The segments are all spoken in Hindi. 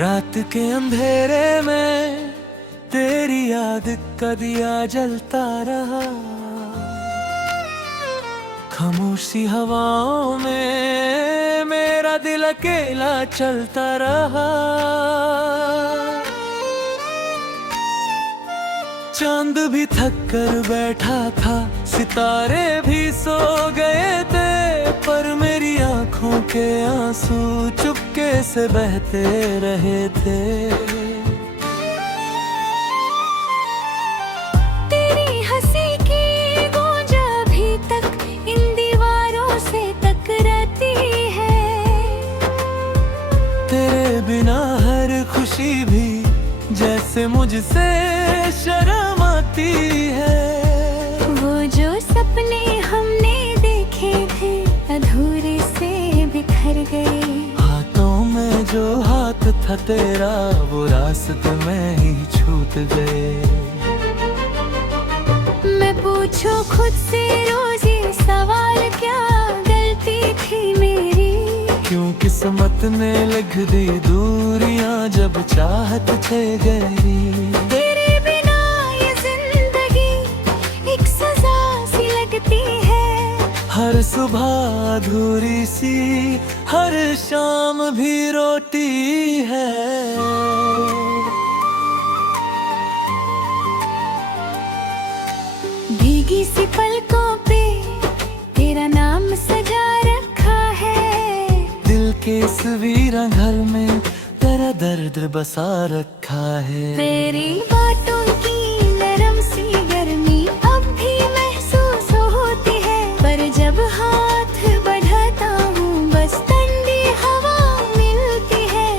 रात के अंधेरे में तेरी याद का दिया जलता रहा। खामोशी हवाओं में मेरा दिल अकेला चलता रहा। चांद भी थक कर बैठा था, सितारे भी सो गए थे, पर मेरी आंखों के आंसू चुपके से बहते रहे थे। तेरी हंसी की गूंज अभी तक इन दीवारों से टकराती है। तेरे बिना हर खुशी भी जैसे मुझसे शर्म आती है। वो जो सपने हमने देखे थे अधूरे से बिखर गए। हाथों में जो हाथ था तेरा वो रास्ते में ही छूट गए। मैं पूछूं खुद से रोज ये सवाल, क्या गलती थी मेरी? क्यों किस्मत ने लिख दी दूरियां जब चाहत थे गई। तेरे बिना ये जिंदगी एक सजा सी लगती है। हर सुबह अधूरी सी, हर शाम भी रोती है। भीगी सी पलकों पे तेरा नाम सजा रखा है। दिल के इस वीरा घर में तेरा दर्द बसा रखा है। तेरी बातों की नरम सी गर्मी अब भी महसूस होती है, पर जब हाथ बढ़ाता हूँ बस ठंडी हवा मिलती है।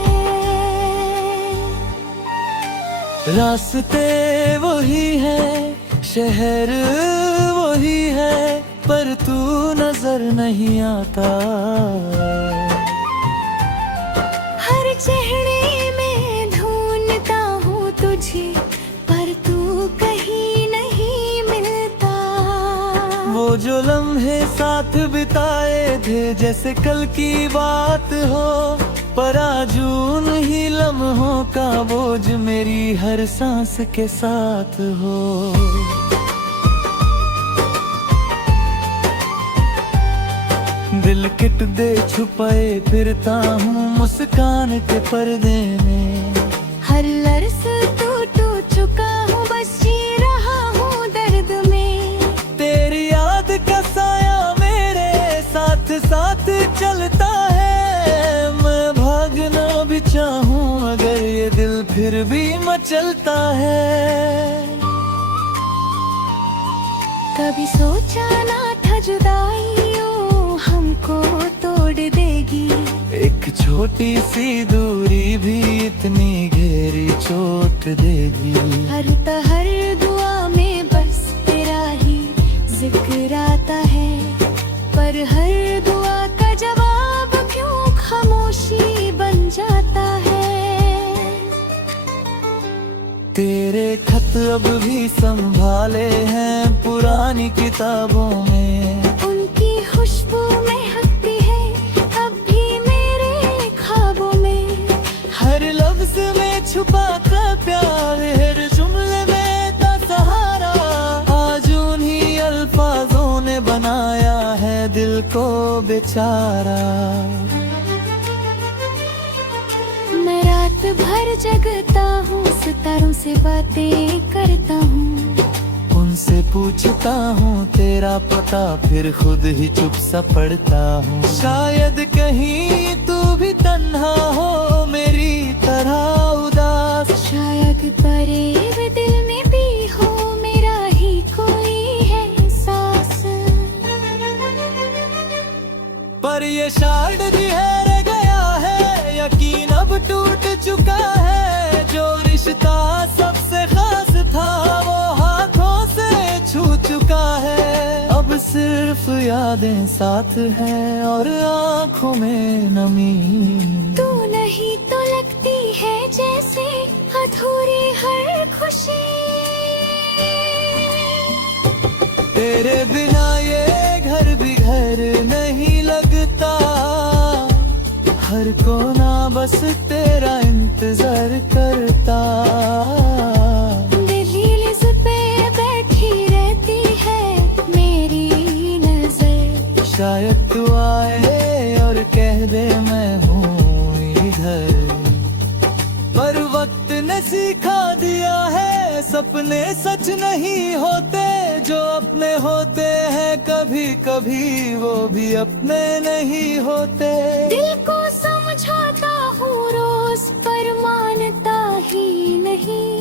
रास्ते वही है, शहर वही है, पर तू नजर नहीं आता। हर चेहरे में ढूंढता हूँ तुझे, पर तू कहीं नहीं मिलता। वो जो लम्हे साथ बिताए थे जैसे कल की बात हो, पर आज उन ही लम्हों का बोझ मेरी हर सांस के साथ हो। दिल किट दे छुपाए फिरता हूँ मुस्कान के पर्दे में। हर लर्स टूट चुका हूँ, बस जी रहा हूँ दर्द में। तेरी याद का साया मेरे साथ साथ चलता है। मैं भागना भी चाहूँ अगर ये दिल फिर भी मचलता है। कभी सोचा ना था जुदाई हमको तोड़ देगी। एक छोटी सी दूरी भी इतनी गहरी चोट देगी। हर दुआ में बस तेरा ही जिक्र आता है, पर हर दुआ का जवाब क्यों खामोशी बन जाता है। तेरे खत अब भी संभाले हैं पुरानी किताबों में। उनकी खुशबू महकती है अब भी मेरे ख्वाबों में। हर लफ्ज में छुपा था प्यार, हर जुमले में था सहारा। आज उन्हीं अल्फाजों ने बनाया है दिल को बेचारा। मैं रात भर जगता हूँ, सितारों से बातें करता हूँ। उनसे पूछता हूँ तेरा पता, फिर खुद ही चुप सा पड़ता हूँ। शायद कहीं तू भी तन्हा हो मेरी तरह उदास। शायद परेब दिल में भी हो मेरा ही कोई है सांस। पर ये शायद भी है रह गया है, यकीन अब टूट चुका है। जो रिश्ता सबसे खास था वो हाथों से छू चुका है। अब सिर्फ यादें साथ हैं और आंखों में नमी। तू नहीं तो लगती है जैसे अधूरी हर खुशी। तेरे बिना ये घर भी घर नहीं लगता। हर कोना बस तेरे तेरा इंतजार करता। दहलीज पे बैठी रहती है मेरी नजर, शायद तू आए और कह दे मैं हूँ इधर। पर वक्त ने सिखा दिया है सपने सच नहीं होते, जो अपने होते हैं कभी कभी वो भी अपने नहीं होते। दिल को समझाता हूँ रोज पर मानता ही नहीं,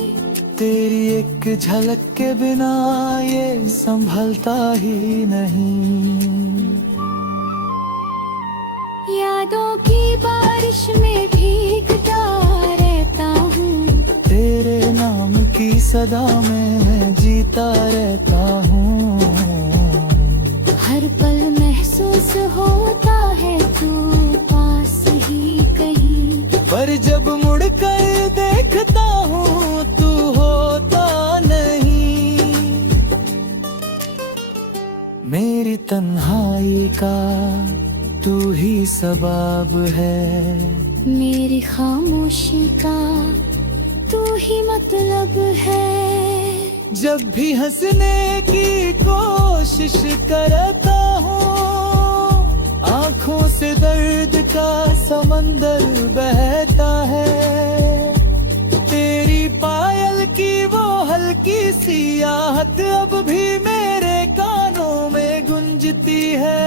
तेरी एक झलक के बिना ये संभलता ही नहीं। यादों की बारिश में भीगता रहता हूँ, तेरे नाम की सदा में मैं जीता रहता हूँ। हर पल महसूस होता है तू पास ही कहीं, पर जब मुड़ कर देखता हूँ तू होता नहीं। मेरी तन्हाई का तू ही सबब है, मेरी खामोशी का तू ही मतलब है। जब भी हंसने की कोशिश करता हूँ आँखों से दर्द का समंदर बहता है। तेरी पायल की वो हल्की सी आहट अब भी मेरे कानों में गूंजती है।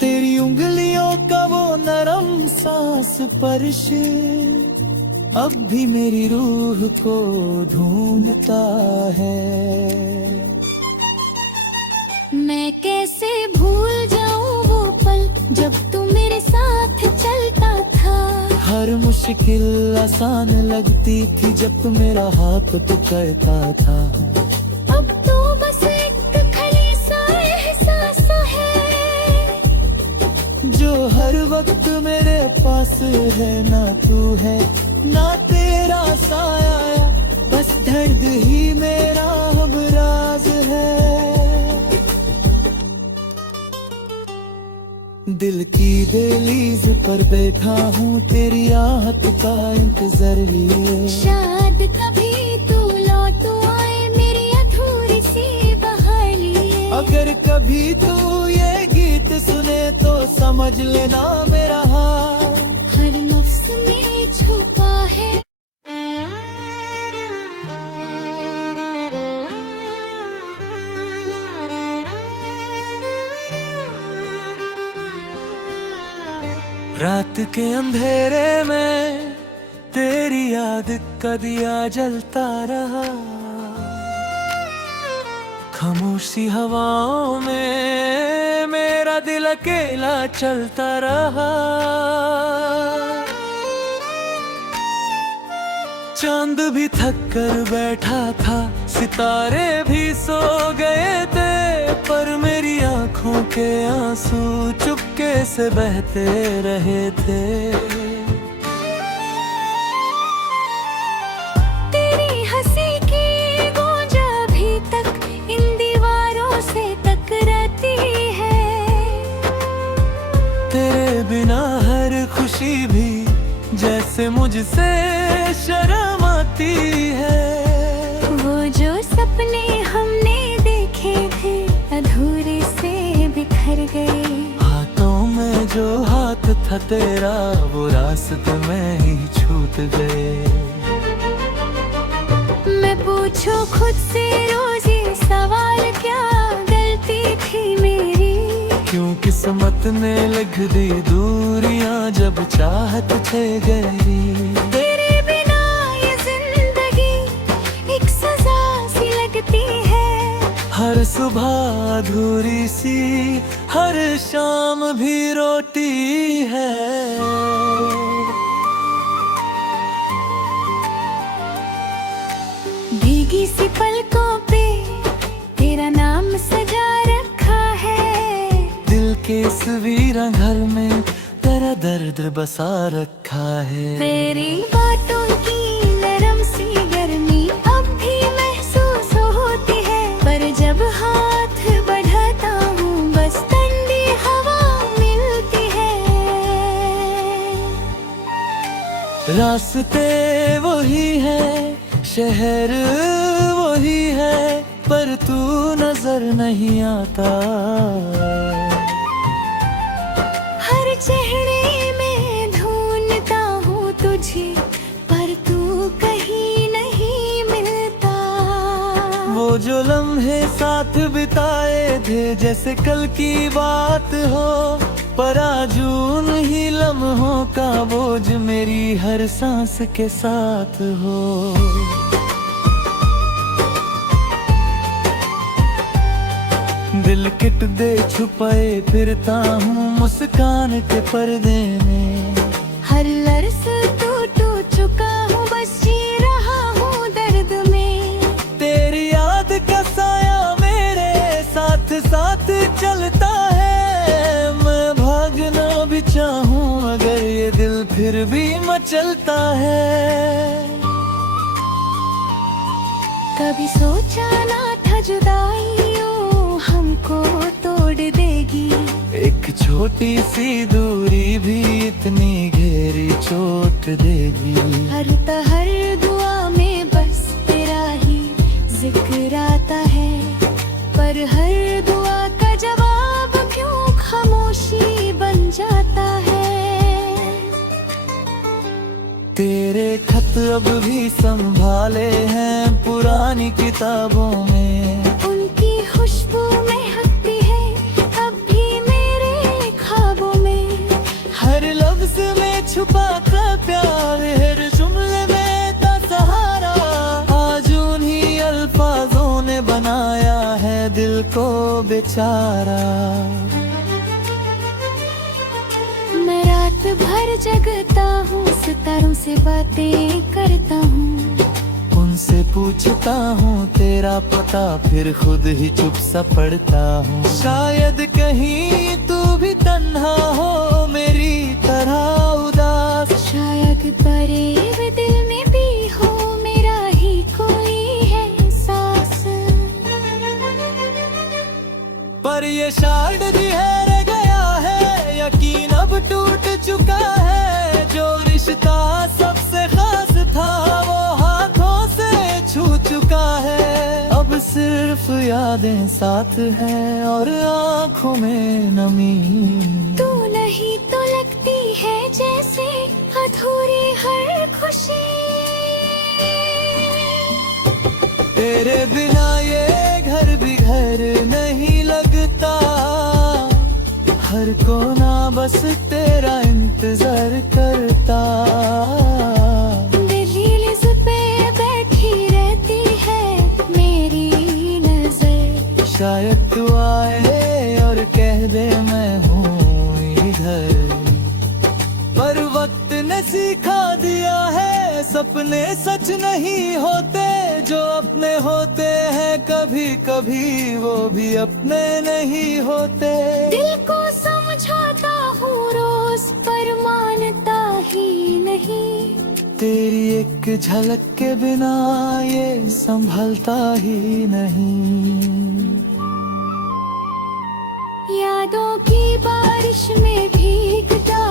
तेरी उंगलियों का वो नरम सांस स्पर्श अब भी मेरी रूह को ढूंढता है। मैं कैसे भूल जाऊं वो पल जब तू मेरे साथ चलता था। हर मुश्किल आसान लगती थी जब तू मेरा हाथ पकड़ता था। अब तो बस एक खाली सा एहसास है जो हर वक्त मेरे पास है, ना तू है ना तेरा साया, बस दर्द ही मेरा अब राज है। दिल की दहलीज पर बैठा हूँ तेरी आहट का इंतजार लिए। शायद कभी तू लौट आए मेरी अधूरी सी बहाली। अगर कभी तू ये गीत सुने तो समझ लेना मेरा हाल हर नफ्स में छुपा है। रात के अंधेरे में तेरी याद का दिया जलता रहा। खामोशी हवाओं में मेरा दिल अकेला चलता रहा। चांद भी थक कर बैठा था, सितारे भी सो गए थे, पर मेरी आंखों के आंसू चुपके से बहते रहे थे। तेरी हंसी की गूंज अभी तक इन दीवारों से टकराती है। तेरे बिना हर खुशी भी जैसे मुझसे शर्म आती है। वो जो सपने हमने देखे थे अधूरे से बिखर गए। हाथों में जो हाथ था तेरा वो रास्ते में ही छूट गए। मैं पूछूं खुद से रोज ये सवाल, क्या गलती थी मेरी? क्यों किस्मत ने लिख दी दूरियां जब चाहत थे गई। तेरे बिना ये जिंदगी एक सजा सी लगती है। हर सुबह अधूरी सी, हर शाम भी रोती है। भीगी सी पलकों पे तेरा नाम सजा रखा है। दिल के इस वीरान घर में तेरा दर्द बसा रखा है। तेरी बातों की नरम सी गर्मी अब भी महसूस होती है, पर जब हाथ बढ़ाता हूँ बस ठंडी हवा मिलती है। रास्ते वही है, शहर वही है, पर तू नजर नहीं आता। हर चेहरे में ढूंढता हूँ तुझे, पर तू कहीं नहीं मिलता। वो जो लम्हे साथ बिताए थे जैसे कल की बात हो, पर आज उन ही लम्हों का बोझ मेरी हर सांस के साथ हो। दिल किट दे छुपाए फिरता हूँ मुस्कान के पर्दे में। हर लर्ज टूट चुका हूँ, बस जी रहा हूँ दर्द में। तेरी याद का साया मेरे साथ साथ चलता है। मैं भागना भी चाहूँ मगर ये दिल फिर भी मचलता है। कभी सोचा ना था जुदाई हमको तोड़ देगी। एक छोटी सी दूरी भी इतनी गहरी चोट देगी। हर तहर दुआ में बस तेरा ही जिक्र आता है, पर हर दुआ का जवाब क्यों खामोशी बन जाता है। तेरे खत अब भी संभाले हैं पुरानी किताबों में। उनकी खुशबू महकती है अब भी मेरे ख्वाबों में। हर लफ्ज में छुपा कर प्यार, हर जुमले में था सहारा। आज उन्हीं अल्फाजों ने बनाया है दिल को बेचारा। मैं रात भर जगता हूँ, सितारों से बातें करता हूँ। उनसे पूछता हूँ तेरा पता, फिर खुद ही चुप सा पड़ता हूँ। शायद कहीं तू भी तन्हा हो मेरी तरह उदास। शायद परेब दिल में भी हो मेरा ही कोई है सांस। पर ये शायद ठहर गया है, यकीन अब टूट चुका है। जो रिश्ता सबसे खास था वो हाथों से छू चुका है। अब सिर्फ यादें साथ हैं और आँखों में नमी। तू नहीं तो लगती है जैसे अधूरी हर खुशी। तेरे बिना ये घर भी घर नहीं लगता। हर कोना बस तेरा इंतजार करता। दहलीज पे बैठी रहती है मेरी नजर। शायद तू आए और कह दे मैं हूँ इधर। पर वक्त ने सिखा दिया है सपने सच नहीं होते। जो अपने होते हैं कभी कभी वो भी अपने नहीं होते। दिल को समझाता हूँ रोज पर मानता ही नहीं। तेरी एक झलक के बिना ये संभलता ही नहीं। यादों की बारिश में भीगता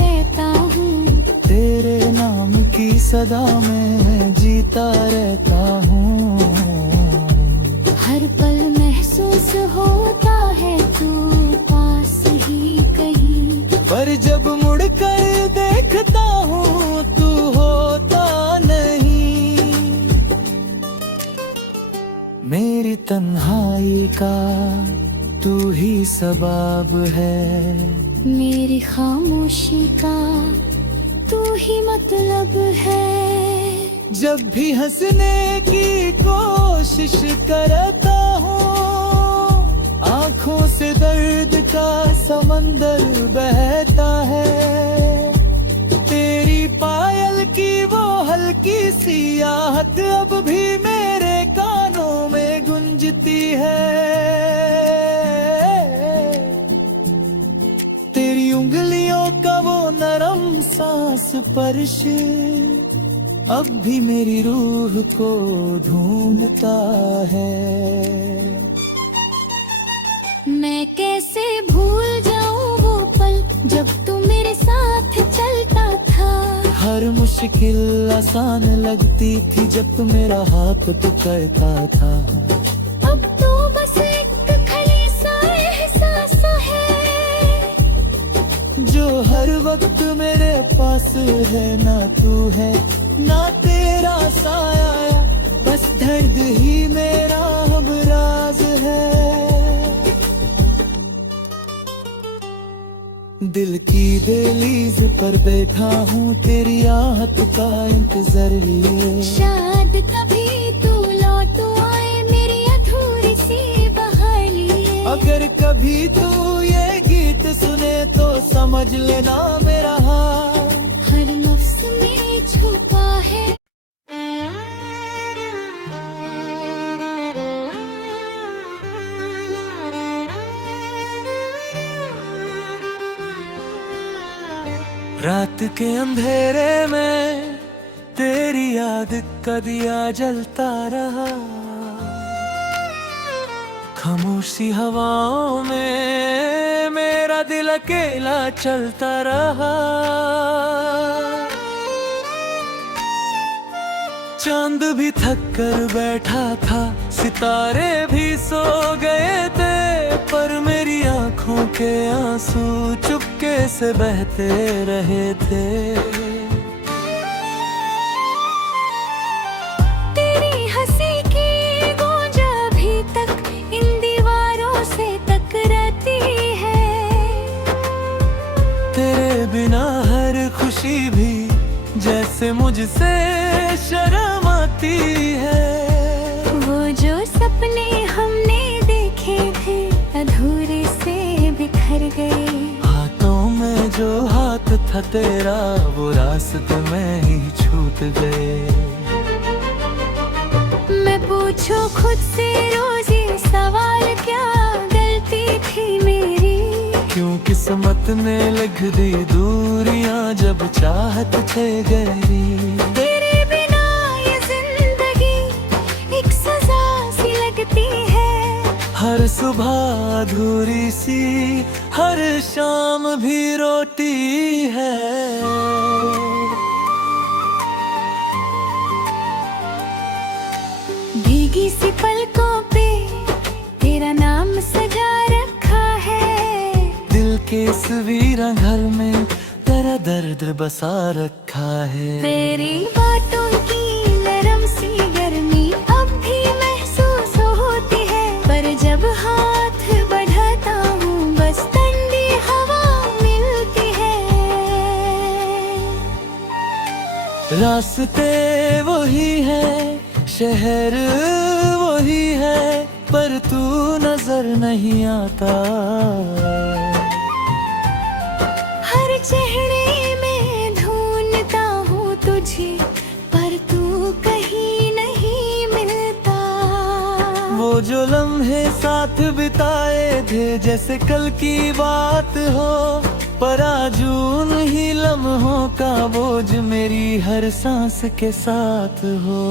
रहता हूँ। तेरे नाम की सदा में जीता रहता हूँ। हर पल महसूस होता है तू पास ही कहीं। पर जब मुड़ कर देखता हूँ तू होता नहीं। मेरी तन्हाई का तू ही सबब है। मेरी खामोशी का तू ही मतलब है। जब भी हंसने की कोशिश करता हूँ आँखों से दर्द का समंदर बहता है। तेरी पायल की वो हल्की सी आहट अब भी मेरे कानों में गूंजती है। तेरी उंगलियों का वो नरम सांस स्पर्श अब भी मेरी रूह को ढूंढता है। मैं कैसे भूल जाऊं वो पल जब तू मेरे साथ चलता था। हर मुश्किल आसान लगती थी जब मेरा हाथ पकड़ता था। अब तो बस एक खाली सा एहसास है जो हर वक्त मेरे पास है, ना तू है ना तेरा साया, बस दर्द ही मेरा अब राज है। दिल की दहलीज पर बैठा हूँ तेरी आहट का इंतजार लिए। शायद कभी तू लौट आए मेरी अधूरी सी बहाली। अगर कभी तू ये गीत सुने तो समझ लेना मेरा हाल हर नफ्स में छुपा है। रात के अंधेरे में तेरी याद का दिया जलता रहा, खामोशी हवाओं में मेरा दिल अकेला चलता रहा। चांद भी थक कर बैठा था, सितारे भी सो गए थे, पर मेरी आंखों के आंसू चुपके से बहते रहे थे। तेरी हंसी की गूंज अभी तक इन दीवारों से टकराती है। तेरे बिना हर खुशी भी जैसे मुझसे शर्म आती है। वो जो सपने हमने देखे थे अधूरे से बिखर गए। हाथों में जो हाथ था तेरा वो रास्ते में ही छूट गए। मैं पूछूं खुद से रोज ये सवाल, क्या गलती थी मेरी? क्यों किस्मत ने लिख दी दूरियां जब चाहत छे गई। तेरे बिना ये जिंदगी एक सजा सी लगती है। हर सुबह अधूरी सी, हर शाम भी रोती है। भीगी सी पलकों पे तेरा नाम सजा रखा है। दिल के इस वीरा घर में तेरा दर्द बसा रखा है। तेरी बातों की नरम सी गर्मी अब भी महसूस होती है, पर जब हाथ बढ़ाता हूँ बस ठंडी हवा मिलती है। रास्ते वही है, शहर वही है, पर तू नजर नहीं आता। हर चेहरे में ढूंढता हूँ तुझे, पर तू कहीं नहीं मिलता। वो जो लम्हे साथ बिताए थे जैसे कल की बात हो, पर आज उन ही लम्हों का बोझ मेरी हर सांस के साथ हो।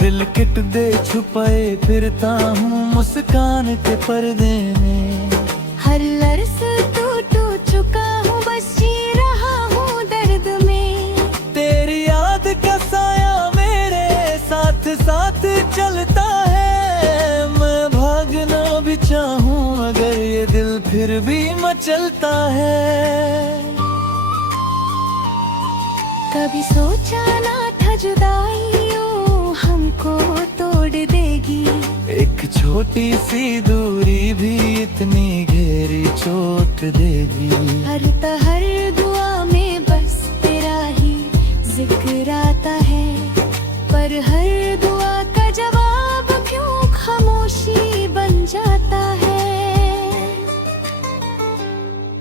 दिल किट दे छुपाए फिरता हूँ मुस्कान के पर्दे में। हर लर्स टूट चुका हूँ बस जी रहा हूँ दर्द में। तेरी याद का साया मेरे साथ साथ चलता है। मैं भागना भी चाहूँ अगर ये दिल फिर भी मचलता है। कभी सोचा ना था जुदाई हमको तोड़ देगी। एक छोटी सी दूरी भी इतनी गहरी चोट देगी। हर दुआ में बस तेरा ही जिक्र आता है, पर हर दुआ का जवाब क्यों खामोशी बन जाता है।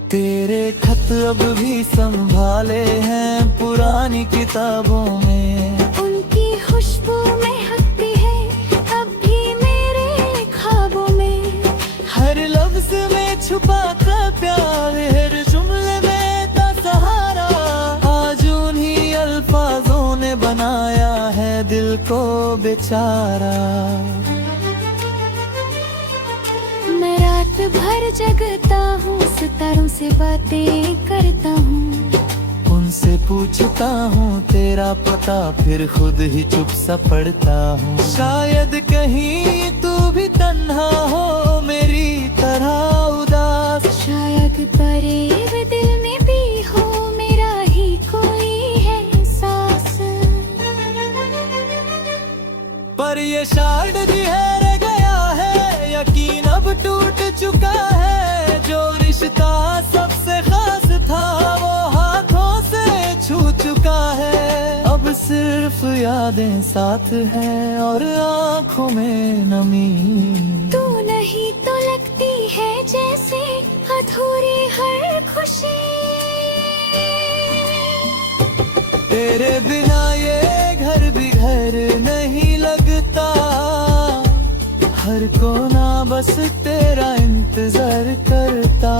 तेरे खत अब भी संभाले हैं पुरानी किताबों में। उनकी खुशबू महकती है अब भी मेरे ख्वाबों में। हर लफ्ज में छुपा था प्यार, हर जुमले में था सहारा। आज उन्हीं अल्फाजों ने बनाया है दिल को बेचारा। मैं रात भर जगता हूँ, सितारों से बातें करता हूँ। उनसे पूछता हूँ तेरा पता, फिर खुद ही चुप सा पड़ता हूँ। शायद कहीं तू भी तन्हा हो मेरी तरह उदास, शायद परेब दिल में भी हो मेरा ही कोई है सांस। पर ये शायद भी है रह गया है, यकीन अब टूट चुका है। जो रिश्ता सबसे खास था वो हाथों से छू चुका है। अब सिर्फ यादें साथ हैं और आंखों में नमी। तू नहीं तो लगती है जैसे अधूरी हर खुशी। तेरे बिना ये घर भी घर नहीं लगता, हर कोना बस तेरा इंतजार करता।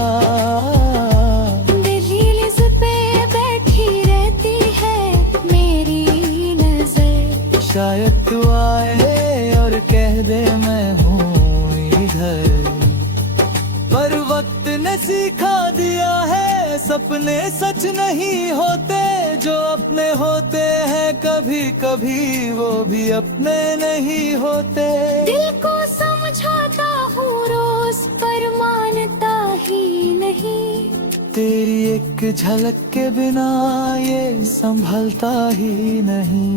दहलीज पे बैठी रहती है मेरी नजर, शायद तू आए और कह दे मैं हूँ इधर। पर वक्त ने सिखा दिया है सपने सच नहीं होते। जो अपने होते हैं कभी कभी वो भी अपने नहीं होते। दिल को समझाता हूँ रोज पर मानता ही नहीं। तेरी एक झलक के बिना ये संभलता ही नहीं।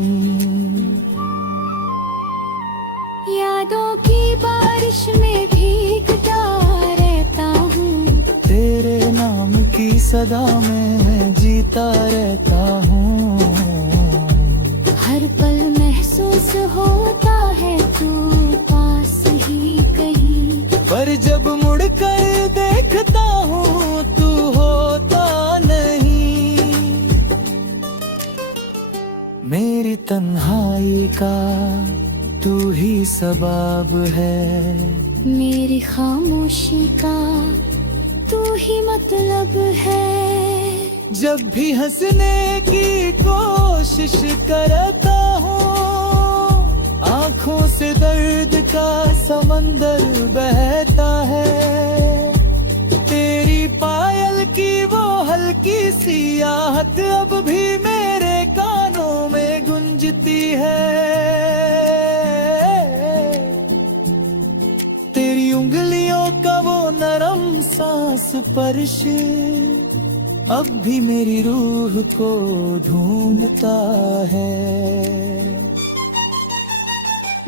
यादों की बारिश में भीगता रहता हूँ, तेरे नाम की सदा में मैं जीता रहता हूँ। हर पल महसूस होता है तू पास ही कहीं। पर जब मुड़ कर देखता हूँ तू होता नहीं। मेरी तन्हाई का तू ही सबब है, मेरी खामोशी का तू ही मतलब है। जब भी हंसने की कोशिश करता हूँ आँखों से दर्द का समंदर बहता है। तेरी पायल की वो हल्की सी आहट अब भी मेरे कानों में गूंजती है। तेरी उंगलियों का वो नरम सांस स्पर्श अब भी मेरी रूह को ढूंढता है।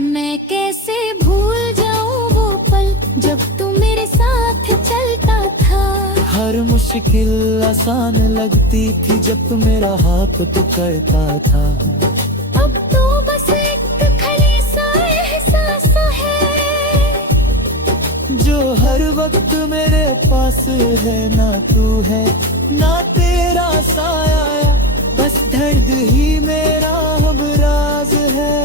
मैं कैसे भूल जाऊं वो पल जब तू मेरे साथ चलता था। हर मुश्किल आसान लगती थी जब तू मेरा हाथ पकड़ता था। अब तो बस एक खाली सा एहसास है जो हर वक्त मेरे पास है, ना तू है ना तेरा साया, बस दर्द ही मेरा अब राज है।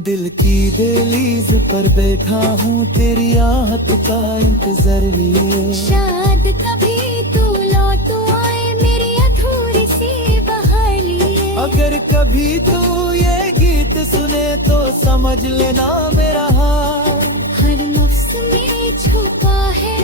दिल की दहलीज पर बैठा हूँ तेरी आहट का इंतजार लिए। शायद कभी तू लौट आए मेरी अधूरी सी बहार लिए। अगर कभी तू ये गीत सुने तो समझ लेना मेरा हाल। हर नफ्स में छुपा है